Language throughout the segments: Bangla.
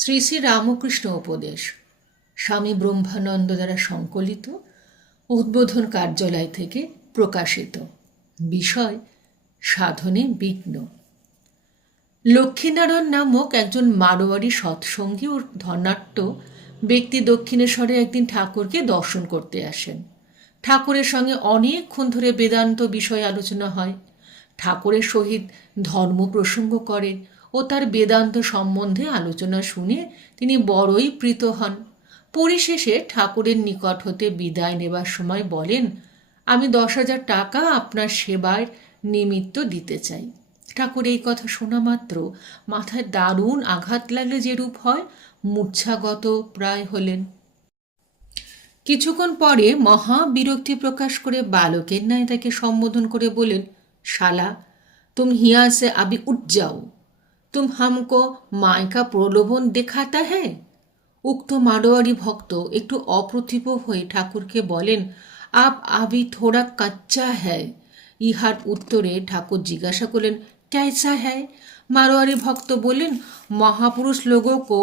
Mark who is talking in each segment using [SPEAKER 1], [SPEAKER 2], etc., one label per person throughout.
[SPEAKER 1] শ্রী শ্রী রামকৃষ্ণ উপদেশ। স্বামী ব্রহ্মানন্দ দ্বারা সংকলিত, উদ্বোধন কার্যালয় থেকে প্রকাশিত। বিষয়, সাধনে বিঘ্ন। লক্ষ্মীনারায়ণ নামক একজন মারোয়ারি সৎসঙ্গী ও ধনাট্য ব্যক্তি দক্ষিণেশ্বরে একদিন ঠাকুরকে দর্শন করতে আসেন। ঠাকুরের সঙ্গে অনেকক্ষণ ধরে বেদান্ত বিষয়ে আলোচনা হয়। ঠাকুরের সহিত ধর্ম প্রসঙ্গ করেন। ও তার বেদান্ত সম্বন্ধে আলোচনা শুনে তিনি বড়ই প্রীত হন। পরিশেষে ঠাকুরের নিকট হতে বিদায় নেবার সময় বলেন, আমি দশ হাজার টাকা আপনার সেবার নিমিত্ত দিতে চাই। ঠাকুর এই কথা শোনা মাত্র মাথায় দারুণ আঘাত লাগলে যেরূপ হয়, মূর্ছাগত প্রায় হলেন। কিছুক্ষণ পরে মহা বিরক্তি প্রকাশ করে বালকের ন্যায় তাকে সম্বোধন করে বলেন, শালা, তুমি হিয়া সে আবি উঠ যাও। তুম হামকো মায়কা প্রলোভন দেখাতা হ্যাঁ উক্ত মারোয়ারি ভক্ত একটু অপ্রতিভ হয়ে ঠাকুরকে বলেন আপ আবি থোড়া কাচ্চা হ্যায় ইহার উত্তরে ঠাকুর জিজ্ঞাসা করলেন कैसा है মারোয়ারি ভক্ত বললেন महापुरुष लोगों को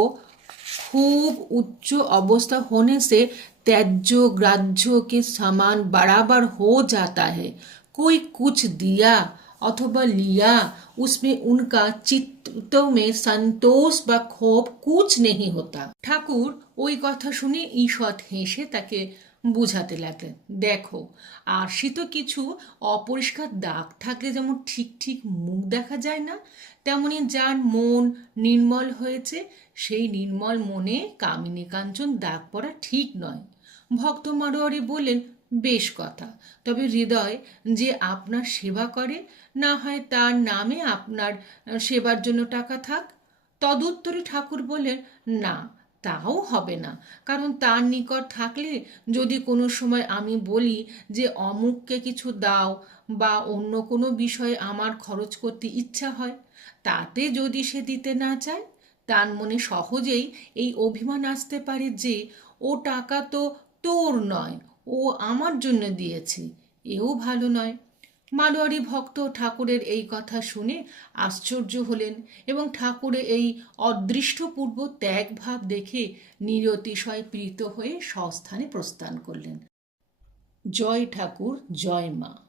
[SPEAKER 1] खूब उच्च अवस्था होने से त्याज्य ग्राह्य के समान बराबर हो जाता है कोई कुछ दिया अथवा लिया उसमें उनका चित्त में संतोष বা ক্ষোভ कुछ नहीं होता ঠাকুর ওই কথা শুনে ঈষৎ হেসে তাকে বুঝাতে লাগলেন দেখো আরশিত কিছু অপরিষ্কার দাগ থাকলে যেমন ঠিক ঠিক মুখ দেখা যায় না তেমনি যার মন নির্মল হয়েছে সেই নির্মল মনে কামিনী কাঞ্চন দাগ পড়া ঠিক নয় ভক্ত মারোয়ারি বললেন বেশ কথা। তবে হৃদয় যে আপনার সেবা করে, না হয় তার নামে আপনার সেবার জন্য টাকা থাক, তদুত্তরে ঠাকুর বললেন, না, তাও হবে না। কারণ তার নিকট থাকলে যদি কোনো সময় আমি বলি যে অমুককে কিছু দাও বা অন্য কোনো বিষয়ে আমার খরচ করতে ইচ্ছা হয়, তাতে যদি সে দিতে না চায়, তার মনে সহজেই এই অভিমান আসতে পারে যে, ও টাকা তো তোর নয় ও আমার জন্য দিয়েছে। এও ভালো নয়। মালোয়ারি ভক্ত ঠাকুরের এই কথা শুনে আশ্চর্য হলেন এবং ঠাকুরে এই অদৃষ্টপূর্ব ত্যাগ ভাব দেখে নিরতিশয় প্রীত হয়ে স্বস্থানে প্রস্থান করলেন। জয় ঠাকুর, জয় মা।